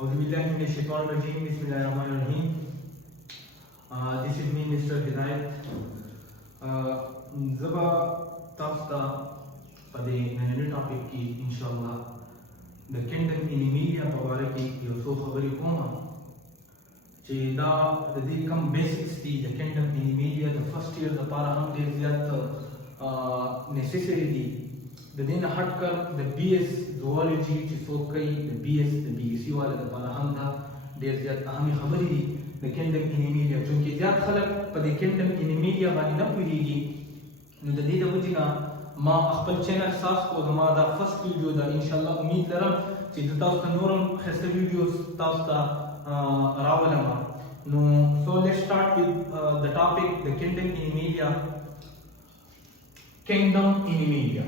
Auzubillahiminash-shaytanir-rajeem. Bismillahir-rahmanir-rahim. This is me, Mr. Hidayat. Zaba tafta pade nane topic ki inshallah the kingdom in media pawaraki yo so khabari koma che da the kam basics the kingdom in media the first year the para hum de ziyat necessary di the din hatkar the BS zoology che so kai the BSc wala the para hum da de ziyat ahmi khabari di the kingdom in media chunki ziyat khalaq pade kingdom in media bani na purigi no the dida wajina ما خپل چینل ساس کو زما دا فرست ویډیو دا ان شاء الله امید لرم چې تاسو ته نورم خسته ویډیوز تاسو ته راولم نو so let's start with the topic the kingdom in media kingdom in media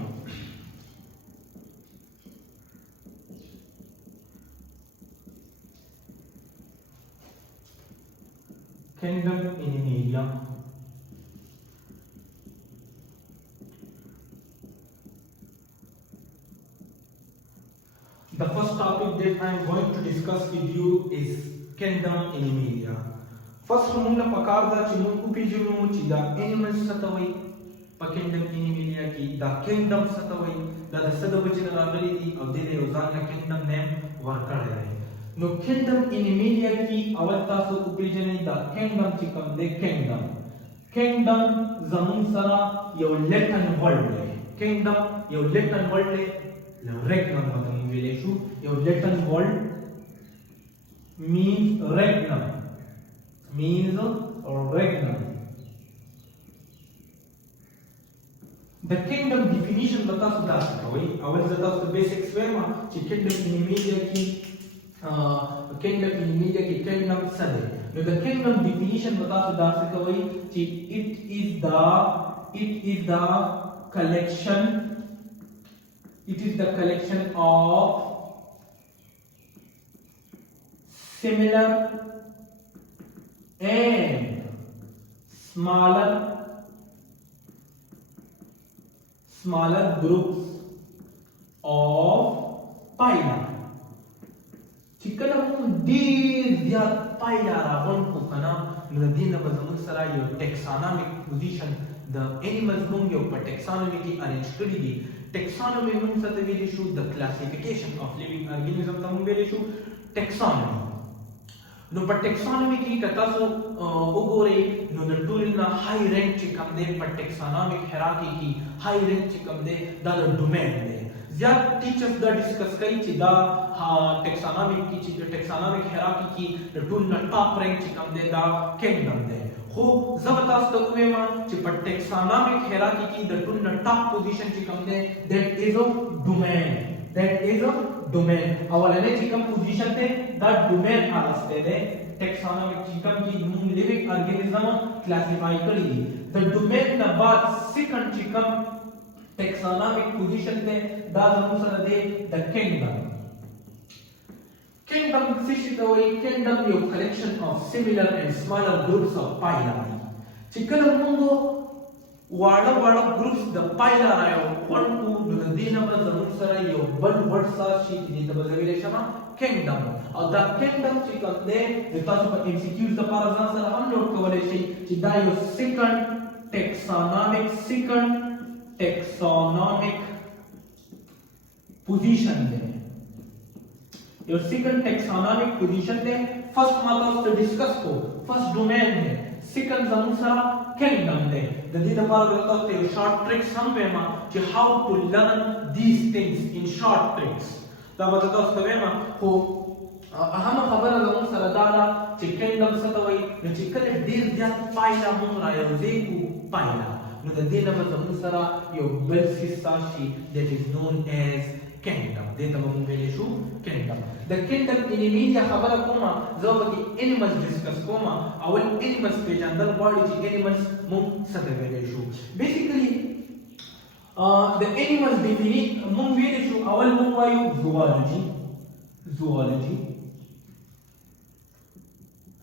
kingdom in media The first topic that I am going to discuss with you is kingdom in media. First, हमने पकार्दा चिन्हों को पीछे चिदा animals सतवई प kingdom in media की the kingdom सतवई द सदव चिन्ह रागली दी अब दे उजान का kingdom name वर्कर है. No kingdom in media की अवतार सो को पीछे नहीं the kingdom चिकम दे kingdom ज़मीन सरा यो Latin word है kingdom यो Latin word है regnum मतलब इंग्लिशु your Latin word means regnum the kingdom definition बता सुधा वही अवल जता तो basics वे मां कि kingdom in media की kingdom सदे no the kingdom definition बता सुधा से वही कि it is the collection of similar and smaller groups of phyla. चिकलम दिया phyla रावण को कना नदीना बजमुन सरा यो taxonomic position the animals mung yo पर taxonomy की arrange करी दी taxonomy means that we issue the classification of living organisms tam we issue taxonomy no but taxonomy ki kata so ogore no the tool na high rank chikam de but taxonomic hierarchy ki high rank chikam de the domain de zyad teachers da discuss kai chi da taxonomic ki chi taxonomic hierarchy ki the tool na top rank chikam de da kingdom de हो जबरदस्त हुए मां कि पर taxonomic hierarchy की the two top position ची कम दे that is a domain अवलने ची कम position थे that domain आलस्ते दे taxonomic ची कम की living organism classify करी the domain ना बाद second ची कम taxonomic position थे दा जमुसर दे the kingdom kingdom your collection of similar and smaller groups of phyla. Chikala mundo wada groups the phyla rayo one ku nudina bazamun sara yo one word sa shi di tabazavile shama kingdom. Or the kingdom chikal de because of MCQs the parazan sara hum note kawale shi chida yo second taxonomic position de your second taxonomic position de first मतलब to discuss को first domain है second जमुसा kingdom de the dida par करता है short tricks हम पे मां कि how to learn these things in short tricks तब बताता है मां को अहम खबर जमुसा दाला कि kingdom सतवई न चिकल देर जात पाइला हम रायो जेकु पाइला no the dida जमुसा your best sashi that is known as kingdom de tamam velishu kingdom the kingdom in media khabara kuma zawati animals discuss kuma awal animals pe jandal body ji animals mum sata velishu basically the animals define mum velishu awal mum wayu zoology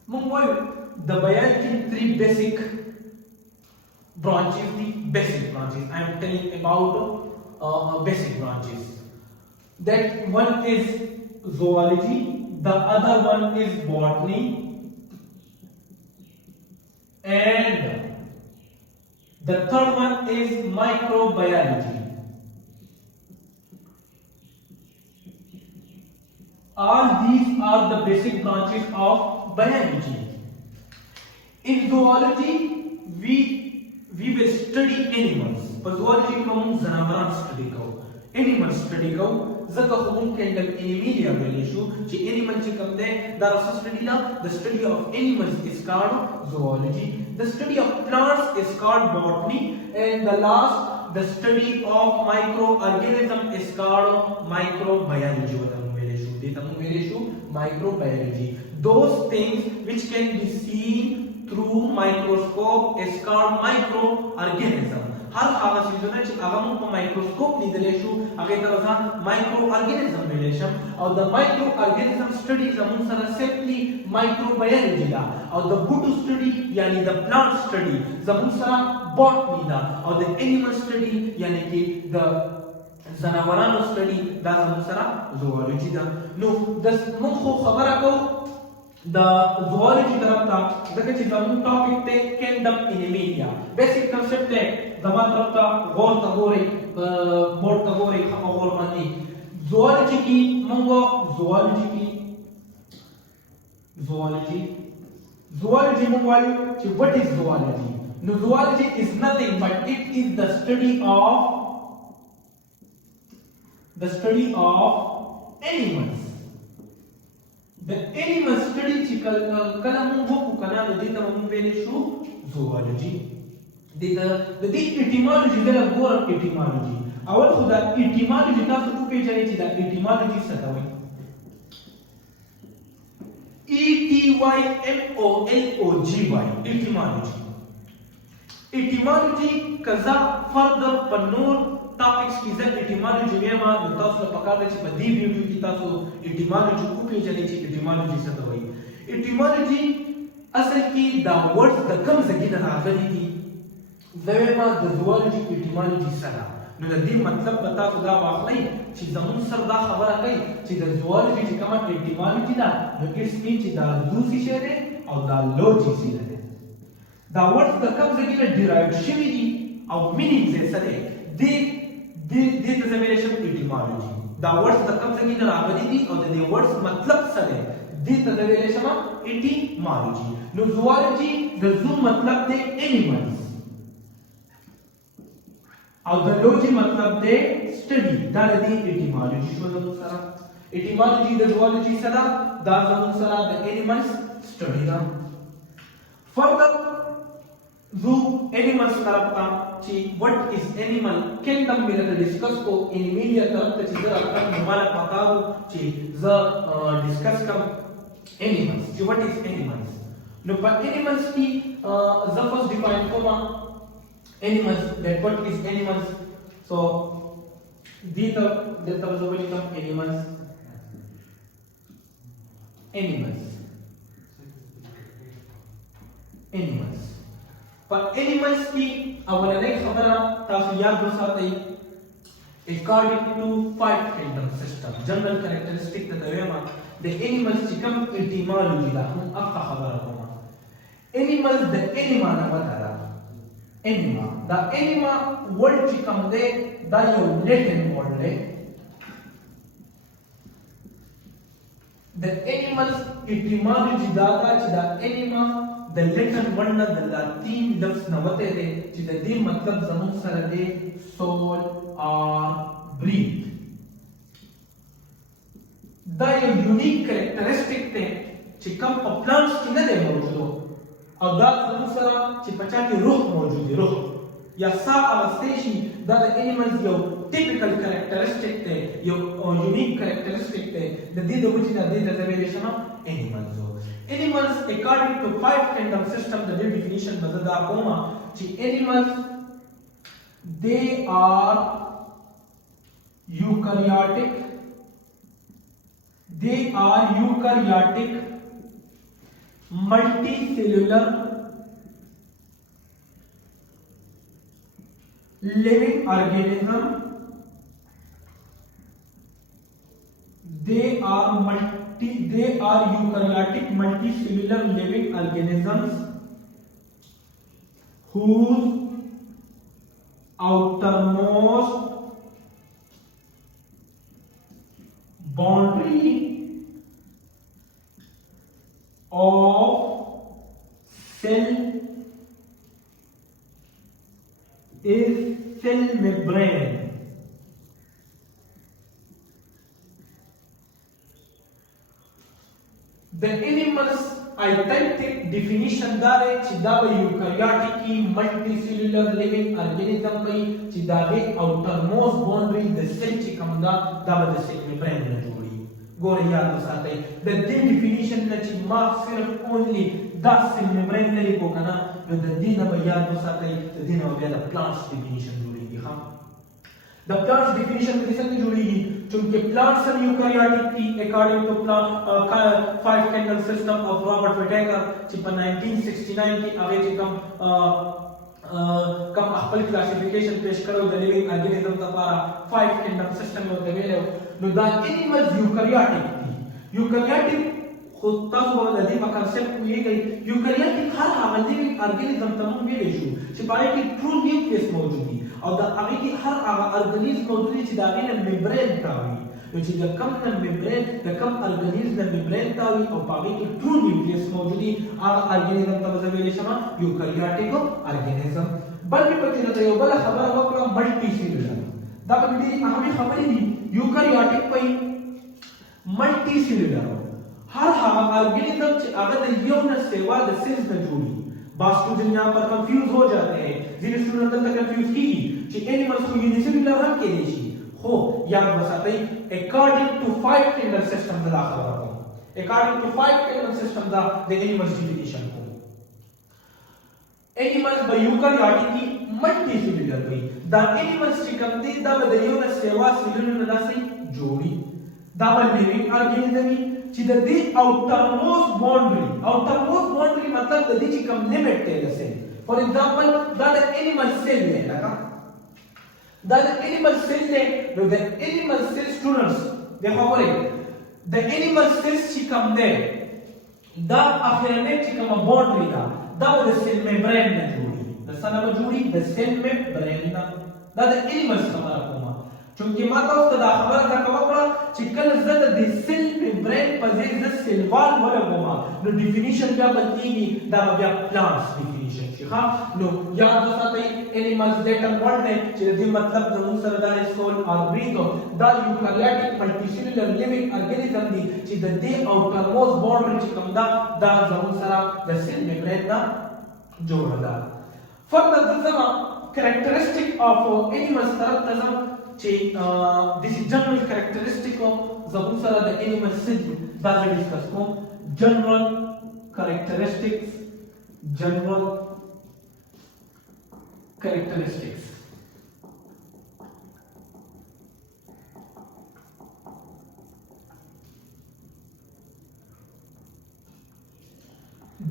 mum wayu the biology three basic branches I am telling about basic branches. That one is zoology, the other one is botany, and the third one is microbiology. All these are the basic branches of biology. In zoology, we will study animals. पर zoology को हम जानवर study करो, animal study करो. ज़का हम candle animalia बेलेशु, ची animal ची कम दे दारसा study ला. The study of animals is called zoology. The study of plants is called botany, and the last, the study of microorganism is called microbiology. Microbiology. Those things which can be seen through microscope is called microorganism. हर हागा चीजों ने अगर हम माइक्रोस्कोप निदले शु अगर तरह microorganism मिलेशम और the microorganism studies हम सारा simply microbiology ला और the good study यानी the plant study हम सारा botany ला और the animal study यानी कि the जानवरानो स्टडी दा सरा zoology दा. नो दस मुखो खबर को द zoology तरफ था दके चीज हम टॉपिक पे kingdom animalia. बेसिक कांसेप्ट है जमा तरफ था गौर तगोरे बोर्ड तगोरे खबर मानी zoology की मंगो zoology मंगवाली कि what is zoology. No, zoology is nothing but it is the study of animals. The animal study chikal kalamu boku kana dita mamu belishu zoology. The etymology the goram etymology. Awal khuda etymology ta su pe jane chi da etymology satawi. etymology. Etymology kaza further panur topics की जब etymology में मां तासु पकाते ची बदी वीडियो की तासु etymology को पे जने ची etymology से तो वही etymology असल की the words the comes again आखरी थी जब मां the zoology etymology सरा नो नदी मतलब बता खुदा वाकई ची जमुन सरदा खबर आई ची the zoology ची कमा etymology दा नो किस मीन ची दा दूसरी शेरे और दा logy सी लगे the words the comes again derived शिविजी और meaning से सरे This is a relation etymology. The words that comes again are ability or the words matlab sare. This is a relation of etymology. No zoology, the zoo matlab de animals. और the logy matlab de study. That is the etymology. Show जमुन सरा. Etymology the zoology सरा. दा जमुन सरा the animals study दा. Further, zoo animals तरफ का ची what is animal kingdom में लगे डिस्कस को animalia तरफ का चीज़ अपना हमारा पता हो ची ज डिस्कस कम animals ची what is animals नो पर animals की ज फर्स्ट डिफाइन कोमा animals that what is animals so दी तब जो बोली कम animals पर animals की अवलने खबर ताकि याद बसाते according to five kingdom system general characteristic तदवेमा the animals चिकम etymology ला हम अब खबर होगा animals the anima ना बतारा anima the anima word चिकम दे दा यो Latin word ले the animals etymology दाता चिदा anima the Latin word ना the Latin लफ्ज़ नवते दे चिदा दी मतलब जमुन सर दे soul or breathe the unique characteristic थे चिकम plants की न दे मौजूद हो और दा जमुन सर चिपचा की रूह मौजूद है रूह या सा अवस्थेशी दा the animals yo typical characteristic थे यो unique characteristic थे the दी दो कुछ ना दी the variation of animals Animals, according to five kingdom system, the definition बदलता कोमा कि animals they are eukaryotic, multicellular, living organism. They they are eukaryotic multicellular living organisms whose outermost boundary of cell is cell membrane. The animal's authentic definition دار چې دا به eukaryotic multicellular living organism وي چې دا به outermost boundary د cell چې کوم دا به د cell membrane نه جوړي. ګوره یاد وساتئ د دې definition نه چې ما صرف only دا cell membrane لري کو کنه نو د دې نه به یاد وساتئ د دې نه بیا د plants definition جوړيږي. ها the plants definition د دې څنګه جوړيږي چونکه plants are eukaryotic دي according to five candle system of Robert Whittaker چې په 1969 کې هغه چې کوم خپل کلاسیفیکیشن پیش کړو د لیوینګ ارګانیزم لپاره five candle system یو ته ویلو نو دا animals eukaryotic دي. eukaryotic خو تاسو به د دې په کانسپټ پوهیږئ eukaryotic هر هغه لیوینګ ارګانیزم ته موږ ویلی شو چې په هغې کې ټرو نیوکلیس موجود دي او د هغې کې هر هغه ارګانیزم موجود دي چې د هغې نه ممبرین تاوي نو چې د کم نه ممبرین د کم ارګانیزم نه ممبرین تاوي او په هغې کې ټرو نیوکلیس موجود دي هغه ارګانیزم ته به زه ویلی شم eukaryotic ارګانیزم. بلکې پکې درته یو بله خبره وکړم ملټي سیلولر دا پکې ډېرې اهمې خبرې دي. eukaryotic وایي ملټي سیلولر हर हवा ऑर्गेनिज्म अगर यो न सेवा the sales न जोड़ी बास स्टूडेंट यहां पर कंफ्यूज हो जाते हैं जिन स्टूडेंट तक कंफ्यूज की कि एनिमल्स को यूनिसेलुलर रख के देशी हो याद बसाते according to five kingdom system द दाखला रखो according to five kingdom system द एनिमल्स डिफिनेशन को एनिमल्स बाय यूkaryotic की मल्टीसेलुलर हुई द एनिमल्स चिकन दे द यो न सेवा सेलुलर न दासी जोड़ी द living organism چې د دې outermost boundary مطلب د دې چې کوم لیمټ دی د سیل فور ایگزامپل دا د انیمل سیل دی لکه دا د انیمل سیل دی نو د انیمل سیل سټوډنټس د خبرې د انیمل سیلز چې کوم دی دا اخرنه چې کوم باونډري دا د سیل ممبرین نه جوړي د څه نه جوړي د سیل ممبرین نه دا د انیمل خبره کوم چونکه ما تاسو ته دا خبره درکوم چې کله زه د سیل ممبرین په ځای د سیل وال ولګوم نو ډیفینیشن بیا بدلېږي دا بیا پلانټس ډیفینیشن شي. ها نو یاد وساتئ انیملز ډیټا ورډ دی چې د دې مطلب زموږ سره دا سول اور بریدو دا یوکاریوټیک ملټیسیلولر لیوینګ ارګانیزم دی چې د دې اوټرموست باونډري چې کوم دا زموږ سره د سیل ممبرین نه جوړه ده. فردر دغه characteristic of animals طرف ته ځم چې this is general characteristic of زموږ سره د animal cell دا به ډسکس کوم. general characteristics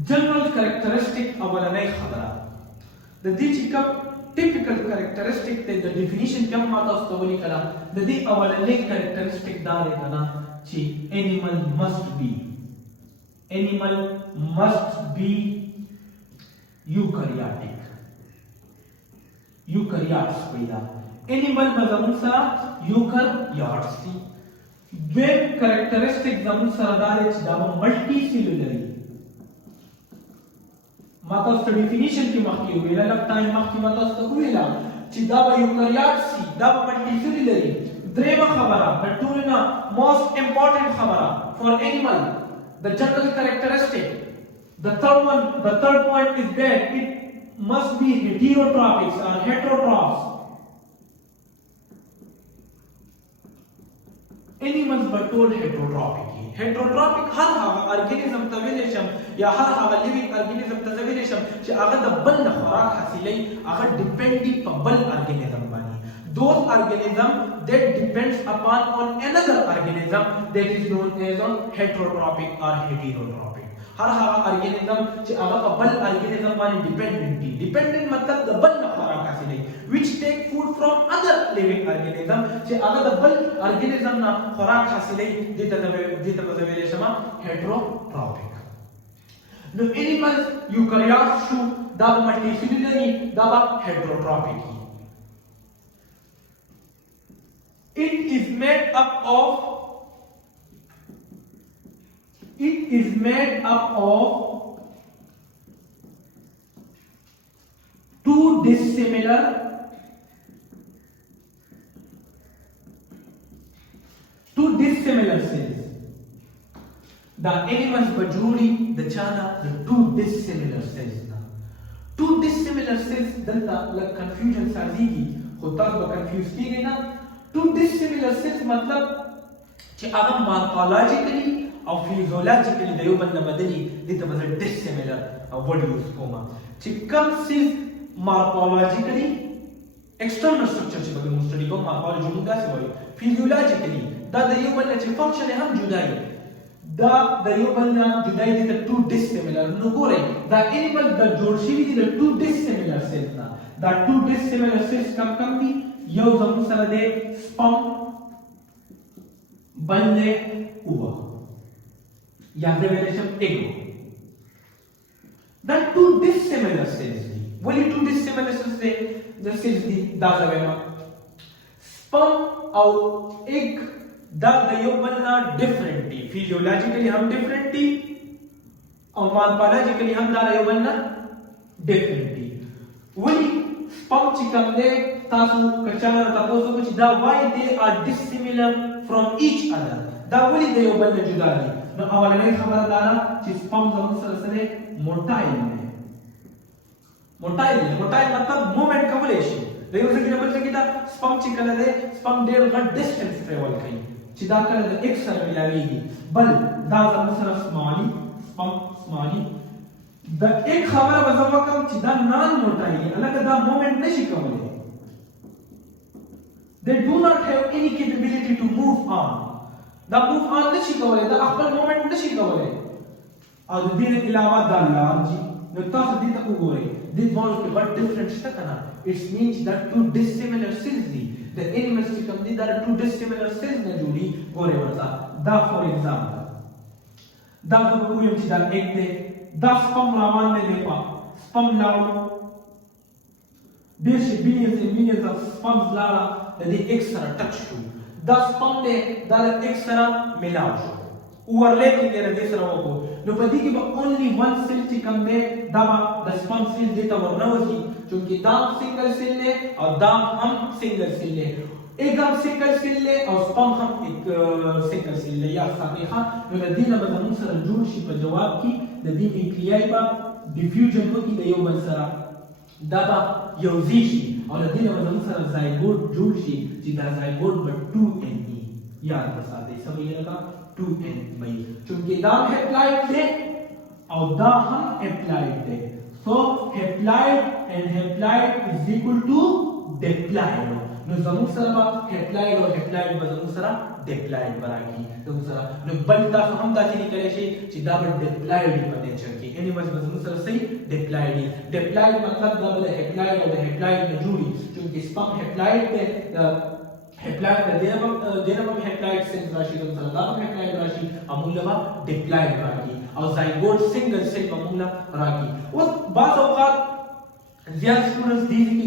general characteristic اولنۍ خبره د دې چې کوم typical characteristic the definition کوم ما تاسو ته ولیکله د دې اولنۍ characteristic دا دی کنه چې animal must be eukaryotes پیدا animal زمون سره eukaryotes دي. دویم characteristic زمون سره دا دی چې دا ملټي سیلولر ما تاسو ته ډیفینیشن کې مخکې ویل لږ ټایم مخکې ما تاسو ته ویل چې دا به یوکاریوټ سي دا به ملټي لري. درېمه خبره د ټولو نه موست امپورټنت خبره فور انیمل the general characteristic the third point is that it must be heterotropics or heterotrophs. animals were told heterotropic هر هغه ارګانیزم ته ویل شم یا هر هغه لیوینګ ارګانیزم ته ویل شم چې هغه د بل نه خوراک حاصلوي هغه ډیپندي په بل ارګانیزم باندې. those organism that depends upon on another organism that is known as heterotrophic or heterotrophic. هر هغه ارګانیزم چې هغه په بل ارګانیزم باندې ډیپندنت دي. ډیپندنت مطلب د بل نه خوراک حاصلوي which take food from other living organism چې هغه د بل ارګانیزم نه خوراک حاصلوي دې ته ویل شي هیټروټروفیک. نو انیملز یوکاریوت شو دا ملټي سیلولري دا هیټروټروفیک. It is made up of two dissimilar cells. The animals bajuri the chana the two dissimilar cells na. Two dissimilar cells dalta like confusion saazigi خو تاسو به confuse کیږئ نه. Two dissimilar cells مطلب چې هغه morphologically او physiologically د یو بل نه بدلي دې ته به dissimilar word use کوم. چې کوم cells morphologically external structure چې به موږ study کوو morphology موږ داسې وایو. physiologically دا د یو بل نه چې function هم جدا وي دا د یو بل نه جدا دي د two dissimilar. نو ګورئ دا animal د جوړ شوي دي د two dissimilar cells نه. دا two dissimilar cells کم دي. یو زموږ سره دی sperm بل دی اووه یا د ویلی شم egg. دا two dissimilar cells دي. ولې two dissimilar cells دي دا زه وایم. sperm او egg دا د یو بل نه ډیفرنٹ دي. فیزیولوژیکلی هم ډیفرنٹ دي او مارفالوژیکلی هم دا د یو بل نه ډیفرنٹ دي. ولې sperm چې کوم دی تاسو کچانه تاسو کو چې دا why they are dissimilar from each other دا ولې د یو بل نه جدا دي. نو اولنۍ خبره دا ده چې sperm زموږ سره سره موټایل دی. موټایل مطلب موومنټ کولی شي. د یو ځای نه بل ځای دا sperm چې کله دی sperm ډېر غټ ډسټنس ټریول کوي چې دا کله د ایکس سره ملاویږي. بل دا زموږ سره سمالي د ایک خبره به زه وکړم چې دا نان موټایل دی هلکه دا موومنټ نشي کولی. They do not have any capability to move on. دا move on نشي کولی دا خپل موومنټ نشي کولی. او د دې نه علاوه دا لارجي نو تاسو دې ته وګورئ دې دواړو کې غټ ډفرنټ شته که نه. اټس مینس دا two dissimilar cells دي. د animals چې کوم دي دا two dissimilar cells نه جوړي. ګورئ ورته دا فور ایگزامپل دا زه به ووایم چې دا ایګ دی دا sperm روان دی دی په sperm لاړو ډېر شي billions and millions of sperms لاړه د دې ایګ سره ټچ شو. دا sperm دی دا د ایګ سره ملاو شو اوورلیپینګ یې د دې سره وکړو. نو په دې کې به اونلی ون سیل چې کوم دی دا به د sperm سیل دې ته ورنوځي چونکې دا هم سنګل سیل دی او دا هم سنګل سیل دی. ایګ هم سنګل سیل دی او sperm هم سنګل سیل دی. یا ساتئ ښه. نو د دې نه به زموږ سره جوړ شي په جواب کې د دې نیوکلیای به ډیفیوژن وکړي د یو بل سره دا به یوځای شي او د دې نه به زموږ سره زایګوټ جوړ شي چې دا زایګوټ به 2NE یاد وساتئ. څه به یې لکه 2N به یي چونکې دا هم هیپلاید دی او دا هم هیپلاید دی. سو هیپلاید اینڈ هیپلاید از ایکول ټو ډیپلاید. نو زموږ سره به هیپلاید او هیپلاید به زموږ سره ډیپلاید به راکړي زموږ سره. نو بل تاسو هم داسې لیکلی شئ چې دا به ډیپلاید وي په نیچر کې. انیملز به زموږ سره صحیح ډیپلاید وي. ډیپلاید مطلب دا به د هیپلاید او د هیپلاید نه جوړي چونکې sperm هیپلاید دی. هیپلاید د دې نه به هیپلاید سیلز راشي زموږ سره دا به هیپلاید راشي او موږ له به ډیپلاید راکړي او زایګوټ سنګل سیل به موږ له راکړي. اوس بعض اوقات زیات سټوډنټس دې کې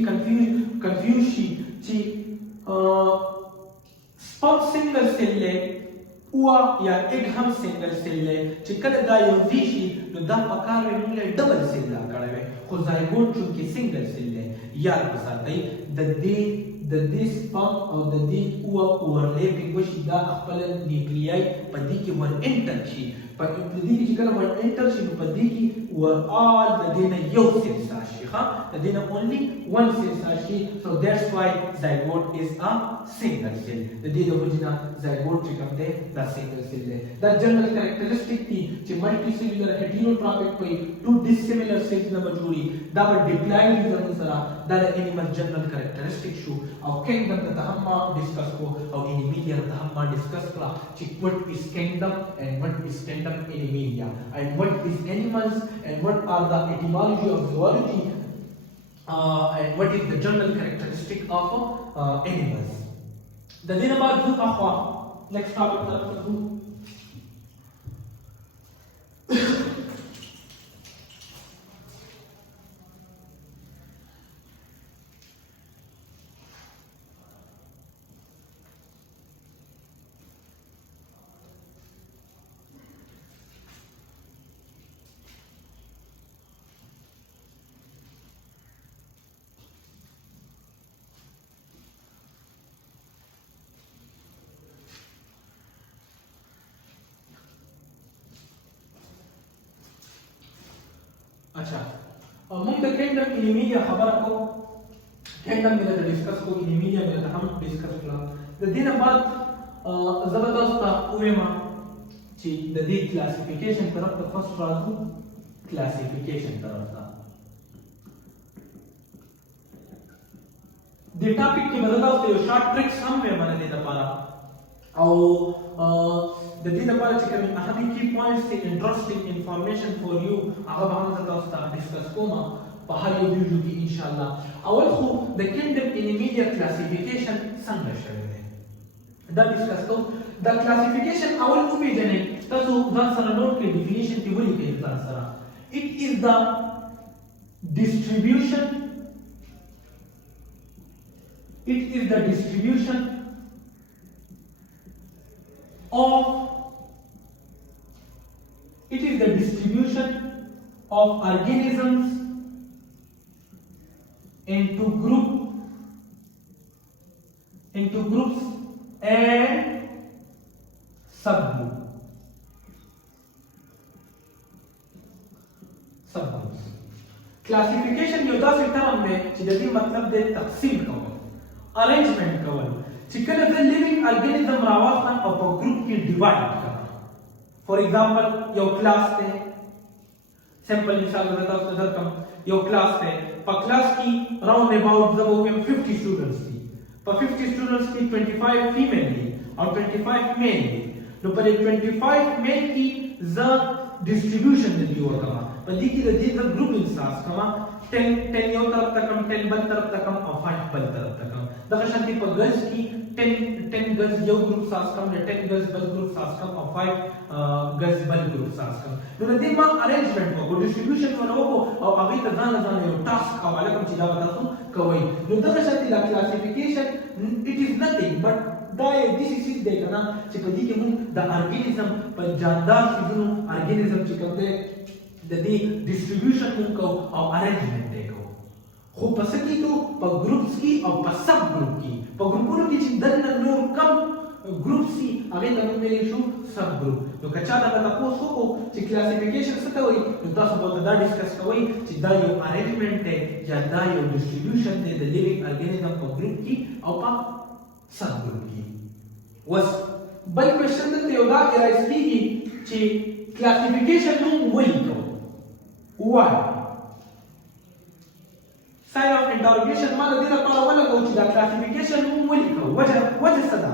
کنفیوز شي چې sperm single cell له اوه یا ایګ هم single cell له چې کله دا یوځای شي نو دا پکار وي موږ له ډبل سیل لا کړی وي خو زایګوټ چونکې single cell له یاد وساتئ د دې sperm او د دې اوه اورلیپینګ وشي دا خپل نیوکلیای په دې کې ور انټر شي. په دې کې چې کله ور انټر شي نو په دې کې were all لدينا يو سيلز راشي لدينا only one cells راشي so that's why zygote is a single cell لدينا وجدنا zygote چې کوم دی دا single cell دی دا general characteristic دي چې multicellular heterotrophic کوي two dissimilar cells نه جوړي دا به diploid زمون سره دا د animal general characteristic شو او kingdom ته هم ډیسکس کو او animalia ته هم ډیسکس کړه چې what is kingdom and what is kingdom animalia and what is animals and what are the etymology of zoology and what is the general characteristic of animals. The din about the akhwa next topic अच्छा मोम the kingdom anaemia खबर को किंगडम में डिस्कस को एनिमिया में हम डिस्कस कला द दिन बाद जबरदस्त उवेमा ची द दी क्लासिफिकेशन तरफ द फर्स्ट राजू क्लासिफिकेशन तरफ था द टॉपिक की बदलाव से शॉर्ट ट्रिक्स हम में माने देता पारा او د دې لپاره چې کوم اهم کی پوینټس دي انټرېسټینګ انفارمیشن فور یو هغه به موږ تاسو ته ډیسکس کوم په هر یو ویډیو کې ان شاء الله اول خو د کینډم انیمیډیا کلاسیفیکیشن څنګه شوی دی دا ډیسکس کوم د کلاسیفیکیشن اول او پیژنې تاسو ځان سره نوٹ کړئ ډیفینیشن کې ولیکئ ځان سره اټ از د distribution of organisms into groups and subgroups. Classification یو داسې ټرم دی چې د دې مطلب دی تقسیم کول arrangement کول چې کله د living organism راوخلم او په ګروپ کې ډیوایډ کړم فور ایگزامپل یو کلاس دی سمپل مثال تاسو ته درکم یو کلاس دی په کلاس کې راوند اباوت زبو 50 سټوډنټس دي په 50 سټوډنټس کې 25 فیمیل دي او 25 میل دي نو په 25 میل کې ز ډیسټریبیوشن دی ورکړه په دې کې د دې ګروپینګ ساس کما 10 یو طرف تکم 10 بل طرف تکم او 5 بل طرف تکم دغه شانتي په ګرلز کې 10 girls یو ګروپ ساس کم 10 girls بل ګروپ ساس کم او 5 girls بل ګروپ ساس کم نو د دې ما ارینجمنت وکړو ډیسټریبیوشن ولوکو او هغه ته ځان یو ټاسک حواله کوم چې دا تاسو کوئ نو دغه شانتي د کلاسیفیکیشن اټ از نثینګ بٹ دا یو ډیسیسیز دی کنه چې په دې کې موږ د ارګانیزم په جاندار شیزونو ارګانیزم چې کوم دی د دې ډیسټریبیوشن موږ کو او ارینجمنت دی کو خو پس کې تو په ګروپس کې او په سب ګروپ کې په ګروپونو کې چې دنه نور کم ګروپ سي هغه ته موږ ویل شو سب ګروپ نو کچا دا تاسو کو چې کلاسیفیکیشن څه ته وایي نو تاسو به دا ډیسکس کوئ چې دا یو ارینجمنت دی یا دا یو ډیسټریبیوشن دی د لیوینګ ارګانیزم په ګروپ کې او په سب ګروپ کې وس بل کوېشن ته یو دا رائز کیږي چې کلاسیفیکیشن موږ ولیکو why sign of interrogation ما د دې لپاره ولګو چې دا کلاسیفیکیشن موږ ولیکو وجه څه ده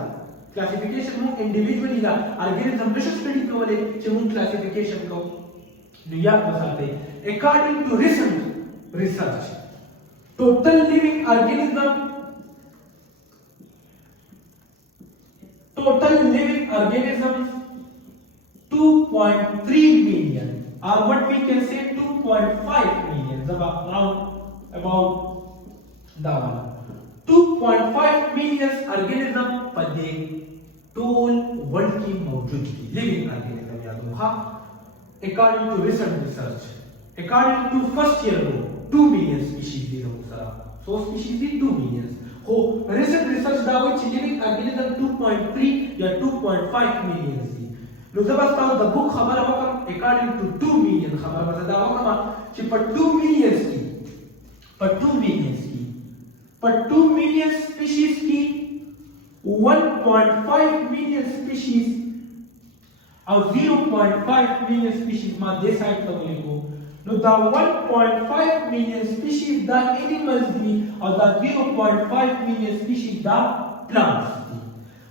کلاسیفیکیشن موږ انډیویډوالي دا الګوریتم نشو سټډي کولای چې موږ کلاسیفیکیشن کوو نو یاد وساتئ according to recent research total living organisms 2.3 million or what we can say 2.5 million about that one 2.5 million organism per day toll world की मौजूदगी living organism याद रखा according to recent research according to first year 2 million species दे रहा सारा so species दे 2 million हो recent research दावे living organism 2.3 या 2.5 million दे نو زه بس تاسو د بوک خبره وکړم اکارډینګ ټو 2 میلیون خبره به دا وکړم چې په 2 میلیونز کې په 2 میلیون سپیشیز کې 1.5 میلیون سپیشیز او 0.5 میلیون سپیشیز ما دې سایت ته ولیکو نو دا 1.5 میلیون سپیشیز دا انیملز دي او دا 0.5 میلیون سپیشیز دا plants دي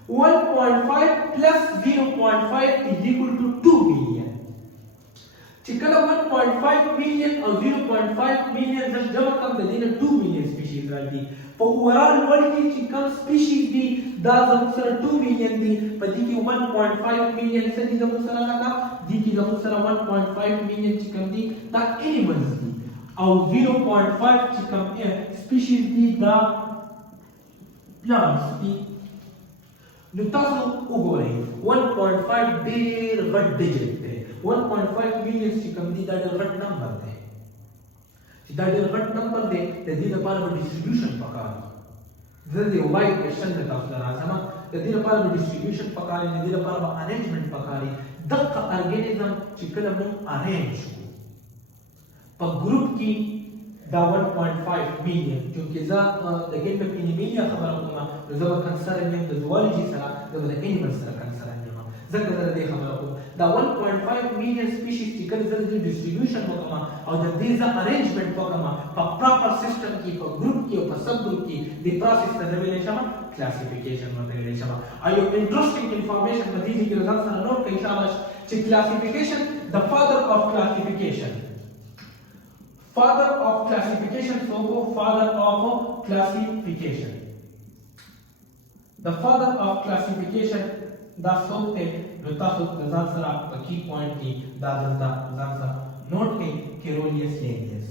1.5 plus 0.5 is equal to 2 million چې کله 1.5 میلیون او 0.5 میلیون د جمع کم د دې 2 میلیون سپیشیز راځي په اورال ورلد کې چې کوم سپیشیز دي دا زموږ سره 2 میلیون دي په دې کې 1.5 میلیون څه دي زموږ سره لکه دې کې زموږ سره 1.5 میلیون چې کوم دي دا انیملز دي او 0.5 چې کوم سپیشیز دي دا plants دي نو تاسو وګورئ 1.5 ډېر غټ ډیجټ دی 1.5 میلیون چې کوم دي دا ډېر غټ نمبر دی چې دا ډېر غټ نمبر دی د دې لپاره به ډیسټریبیوشن پکار زه دې وایي کوېشن د تاسو سره راځم د دې لپاره به ډیسټریبیوشن پکار دی د دې لپاره به ارینجمنټ پکار دی دغه ارګانیزم چې کله موږ ارینج کړو په ګروپ کې دا 1.5 میلیون چونکې زه د ګیم په انیمیا خبره کوم نو زه به کنسرن یم د زوالجي سره زه به د انیمل سره کنسرن یم ځکه زه دې خبره کوم دا 1.5 میلیون سپیشیز چې کله زه د ډیسټریبیوشن وکړم او د دې زه ارینجمنټ وکړم په پراپر سیستم کې په ګروپ کې او په سب ګروپ کې د پروسس ته ویل شم کلاسیفیکیشن ورته ویل شم ایو انټرېسټینګ انفارمیشن په دې کې ځان سره نوٹ کړئ شاباش چې کلاسیفیکیشن د فادر اف کلاسیفیکیشن father of classification so father of classification the father of classification دا څوک دی نو تاسو د ځان سره په کی پوینټ کې دا دلته ځان سره نوٹ کړئ کیرونیس لینیس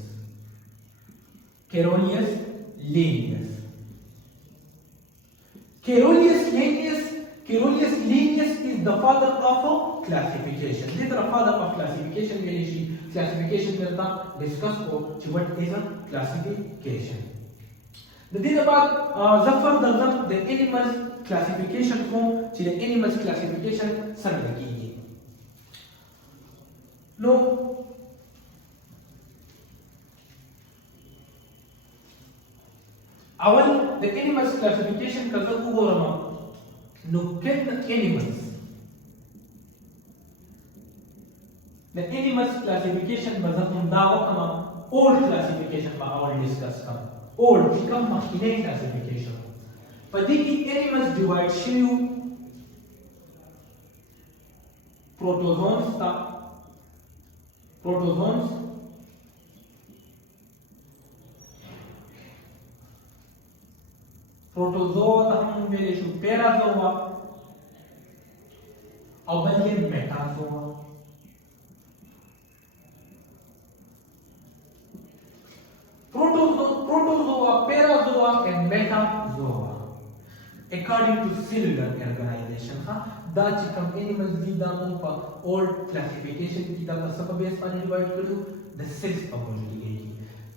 Carolius Linnaeus is the father of classification. This is the father of classification. Classification करता discuss को कि what is a classification. The thing about zafar the animals classification form कि the animals classification सर्व कीजिए. No. अवल the animals classification करता को Rama no can the animals classification बज़म दावा कमा old classification पर अवल discuss कर old become मखीने classification पर देखिए animals divide शिव protozoans था protozoans प्रोटोजोआ त हम मेरे शु पैराजोआ और बल्कि Metazoa protozoa Parazoa and Metazoa according to cellular organization हा दा چې کوم animals دي دا مو په old classification کې دا په سبب یې باندې ډیوایډ کړو د cells په موجودګۍ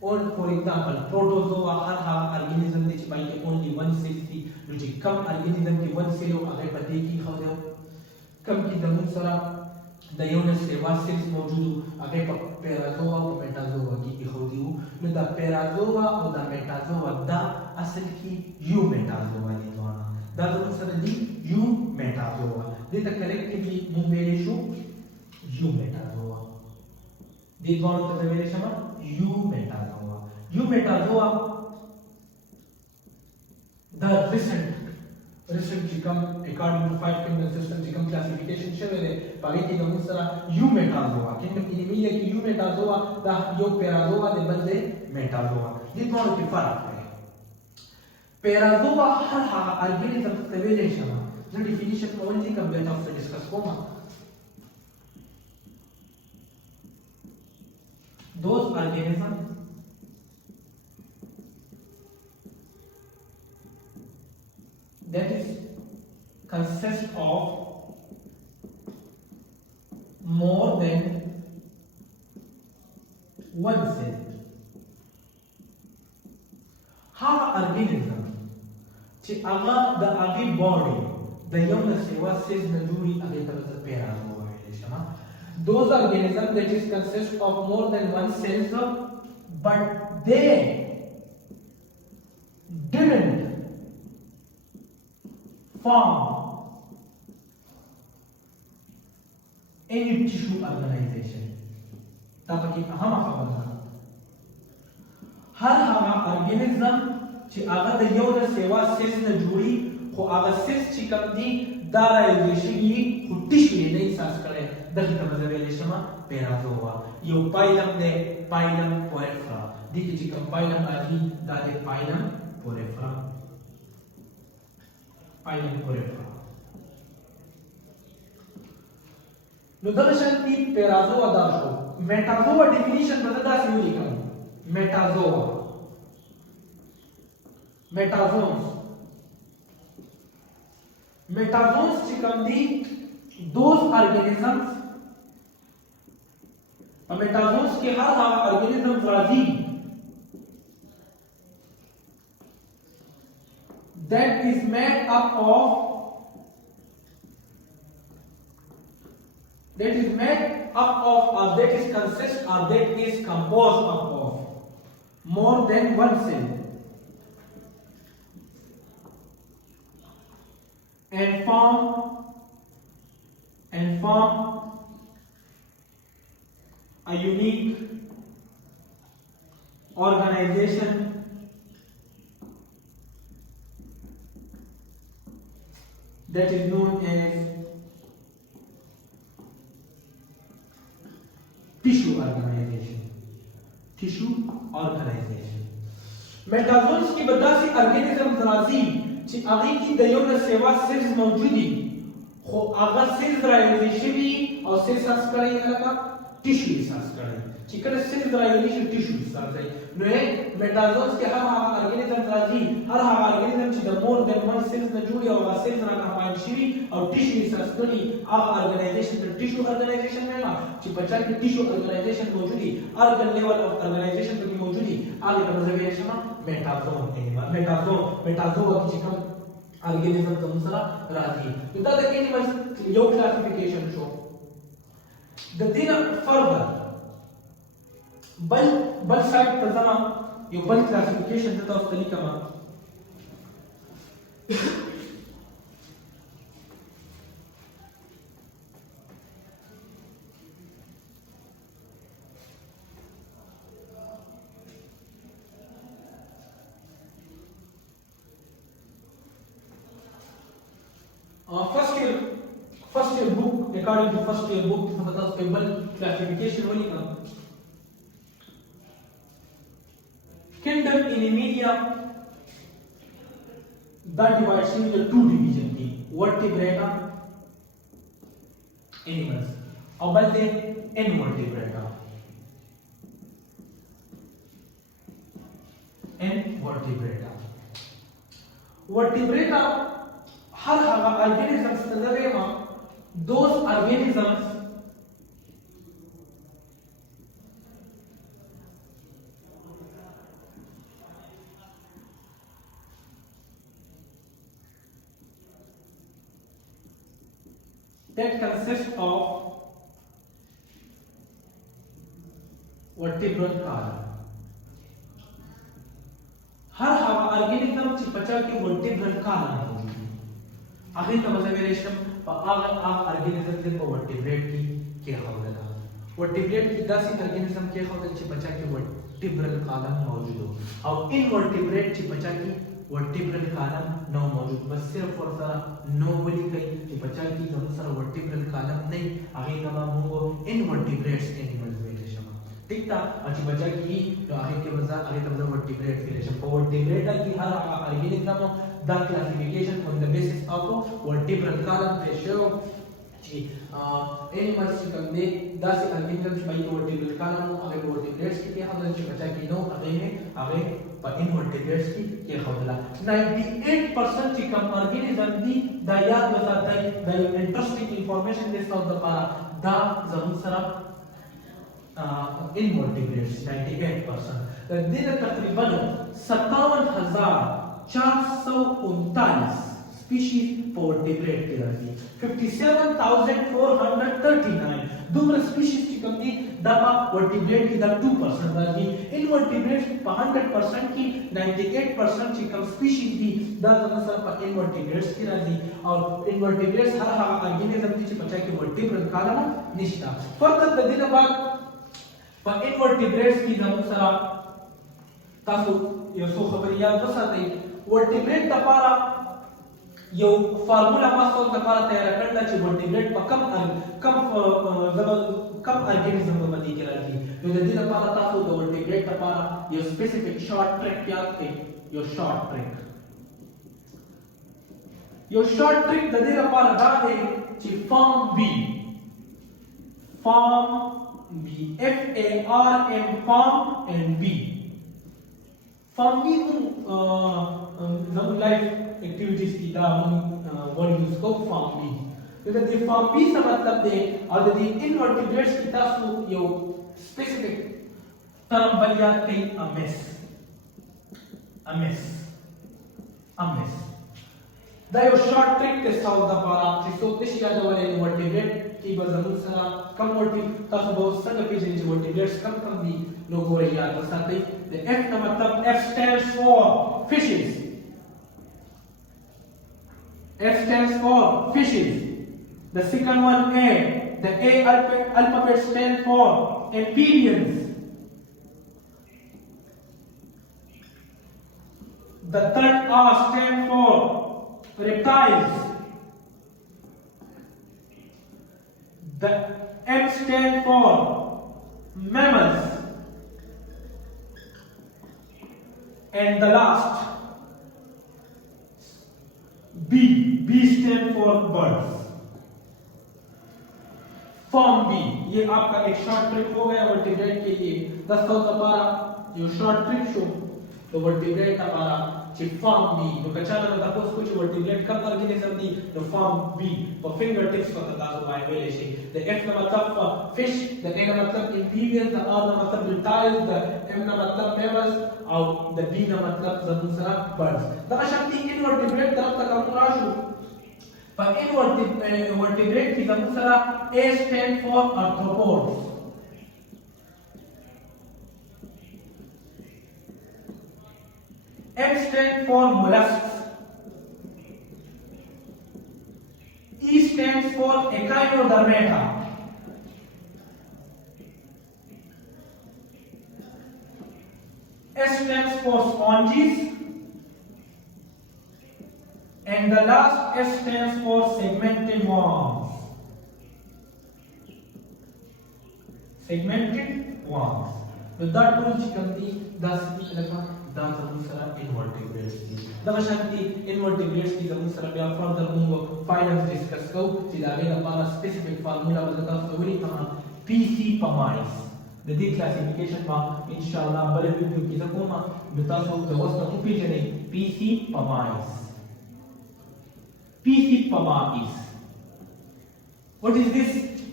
और फॉर एग्जांपल प्रोटोजोआ हर ऑर्गेनिज्म ने छिपाई के ओनली वन सेल थी जो जी कम ऑर्गेनिज्म के वन सेल हो अगर पते की खो दो कम की दमन सरा दयोन सेवा सेल्स मौजूद अगर पैराजोआ और मेटाजोआ की खो दी में द पैराजोआ और द मेटाजोआ दा असल की यू मेटाजोआ ने दोना दा दमन सरा दी यू मेटाजोआ दे द कलेक्टिवली मुंबेले शो यू मेटाजोआ दे दोनों का मेरे शमा Eumetazoa the recent become according to five kingdom system become classification shevele pagiti the musara Eumetazoa kingdom inimia ki Eumetazoa da yo Perazoa de badle Metazoa ye दोनों के फर्क है Perazoa हर organism तवेले शमा जो definition only का बेटा से डिस्कस कोमा those organisms that is consist of more than one cell. Ha organism che aga the agi body the young sewa cells na juri age taraf perazoa hai those organisms that is consist of more than one cells, but they didn't form any tissue organization. ताकि अहम खबर हर हवा ऑर्गेनिज्म چې هغه د یو د سیوا سیس نه جوړي خو هغه سیس چې کوم دي دا راویشي خو ټیشو یې نه احساس کړي دغه ته مزه ویلې شمه پیرازوا یو پایلم دی پایلم پوریفرا دي چې کوم پایلم راځي دا د پایلم پوریفرا پایلم پوریفرا نو دغه شانتي پیرازوا دا شو Metazoa definition बदलता से यू लिखा मेटाजोआ मेटाजोन्स मेटाजोन्स चिकमदी दोज ऑर्गेनिजम्स और मेटाजोन्स के हर ऑर्गेनिजम्स राजी that is made up of that is made up of or that is consist or that is composed of more than one cell and form a unique organization that is known as tissue organization मेटाजोन्स की वजह से ऑर्गेनिज्म राजी چې هغه کې د یو نه سیوا سیلز موجودي خو هغه سیلز راویشي وي او سیلز احساس کړي هغه ټیشو احساس کړي چې کله سیلز راویشي ټیشو احساس کوي نو मेटाजोन्स کې هغه ऑर्गेनिज्म راځي هر هغه ऑर्गेनिज्م چې د مور دین ون سیلز نه جوړي او هغه سیلز را کمپاین شي او ټیشو احساس کوي هغه آرګنایزیشن د ټیشو آرګنایزیشن نه چې بچا کې ټیشو آرګنایزیشن موجودي ارګن لیول اف آرګنایزیشن په موجودي هغه د مزوي شمه मेटाजोन मेटाजोआ की कोम ऑर्गेनिज्म कोम सरा राजी دا د एनिमल्स یو क्लासिफिकेशन شو د دینه فردر بل سایت ته ځما یو بل क्लासिफिकेशन ته تاسو لیکم first year book according to first year book हम बता स्टेबल क्लासिफिकेशन वाली का kingdom Animalia that divides into two division की vertebrata animals और बोलते invertebrata vertebrata हर organisms नजरे में those organisms that consist of vertebral column हर organism ची बचा के vertebral column आगे का मतलब रेशम ऑर्गेनिज्म के वर्टिब्रेट की क्या होगा वर्टिब्रेट की 10 ऑर्गेनिज्म के होगा ची बचा के वर्टिब्रल कॉलम मौजूद हो और इनवर्टिब्रेट ची बचा की वर्टिब्रल कॉलम नो मौजूद बस सिर्फ और सारा नो वाली कई ची बचा की जो सारा वर्टिब्रल कॉलम नहीं आगे का मामूंगो इनवर्टिब्रेट्स एनिमल्स में रेशम ठीक था अच्छी बचा की तो आगे के मजा आगे का मतलब वर्टिब्रेट की रेशम वर्टिब्रेट की हर organism the classification on the basis of vertebral column they show animals can be thus organisms by vertebral column अगर vertebrates की क्या होता है बच्चा की नो अगर पर invertebrates की क्या होता है 98% की कम organism दी द याद बताता है the interesting information this of the para the जरूर सरा invertebrates 98% दिन तकरीबन 57,439 species vertebrate की रहती 57,439 دومره سپیشیز چې کوم دي دا ورټیبریټ کې دا 2% راځي انورټیبریټ په 100% کې 98% چې کوم سپیشیز دي دا زموږ سره په انورټیبریټس کې راځي او انورټیبریټس هر هغه ارګانیزم دي چې په چا کې ورټیبرل کارونه نشته فردر د دې نه بعد په انورټیبریټس کې زموږ سره تاسو یو څو خبرې یاد وساتئ ورټیبریټ لپاره یو فارمولا تاسو لپاره تیار کړل چې ورټیبریټ په کم ارګانیزم باندې کې راځي نو د دې لپاره تاسو د ورټیبریټ لپاره یو سپیسیفیک شارټ ټریک یاد کړئ یو شارټ ټریک د دې لپاره دا دی چې فارم بی FARM farm and B farm B زموږ لایف اکټیویټیز کې دا موږ ورډ یوز کوو فارم بی نو د دې فارم بی څه مطلب دی او د دې انورټیبریټس کې تاسو یو سپیسیفیک ټرم بل یاد کړئ امس دا یو شارټ ټریک دی تاسو لپاره چې څوک نشي یادولی انورټیبریټ کې به زموږ سره کم ورټي تاسو به څنګه پیژنئ چې ورټیبریټس کم دي نو ګورئ یاد وساتئ د F کا مطلب F stands for fishes F stands for fishes. The second one A. The A alphabet stands for amphibians. The third R stands for reptiles. The M stands for mammals. And the last B stands for birds. Form B ये आपका एक short trick हो गया वर्टिब्रेट के लिए 10 हमारा ये short trick show तो वर्टिब्रेट हमारा ची फॉर्म बी तो कचाना ना तपोस कुछ वर्टिब्रेट कब ऑर्गेनिज्म दी तो फॉर्म बी पर फिंगर टिप्स को तदासो बाय वेले शे द एफ का मतलब फिश द ए का मतलब एम्फीबियन द आर का मतलब reptiles द एम का मतलब mammals और द बी का मतलब दूसरा birds द शक्ति इनवर्टिब्रेट तरफ तक हम राशु पर invertebrate की दूसरा A stand for arthropods M stand for mollusks E stands for echinodermata S stands for sponges and the last S stands for segmented worms. So that will be thus invertebrates. The invertebrates की जरूर सर पे further move finance discuss को जिलागे हमारा specific formula बदलता story कहाँ PC PAMIS. The classification में इंशाल्लाह बड़े वीडियो की जगह में बता सो व्यवस्था मुझे जने PC PAMIS. PC PAMIS. What is this?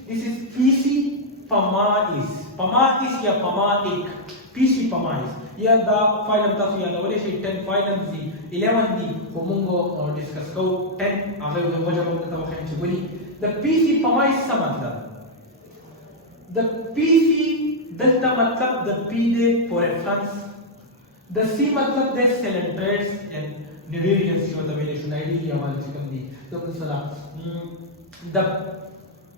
This is PC PAMIS. PAMIS या PAMIC. PC PAMIS. या दा फाइल तक या दा वले 10 फाइल दी 11 दी कोमुंगो डिस्कस को 10 आगे वो जब तो वखन चुगली. The PC PAMIS सा मतलब. The PC दल्ता मतलब the P they for reference. The C मतलब the cylinders and Nivarians जो द वेले शुनाइडी की हमारे चिकन दी. तो सला the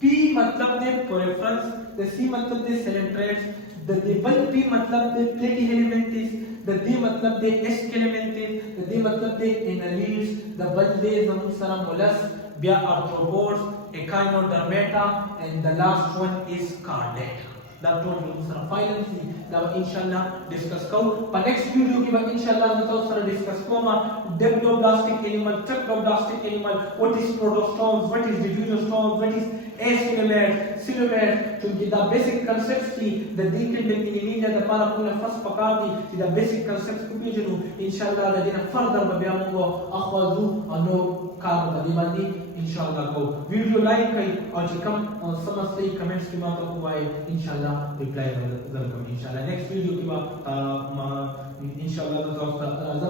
P मतलब दे for reference. The C मतलब दे cylinders. The double P मतलब दे platyhelminthes. The D मतलब दे escalmenthes. The D मतलब दे annelids. The बल दे जमुसरा mollusks. Bia arthropods, echinodermata, and the last one is chordata. That one जमुसरा phylums दी. Now inshallah discuss करो. पर next video की बात inshallah जमुसरा discuss करो मा diploblastic animal, triploblastic animal. What is protostomes? What is diffusostomes? What is coelomates? क्योंकि the basic concepts की the detailed definition the para पूरा first पकार दी the basic concepts को भी जरूर inshallah लड़ेना further बबियामों अख़वाज़ू अनो काम बदी इंशाल्लाह को वीडियो लाइक करें और जिकम समझते ही कमेंट्स की बात को आए इंशाल्लाह रिप्लाई जरूर करें इंशाल्लाह नेक्स्ट वीडियो की बात इंशाल्लाह तो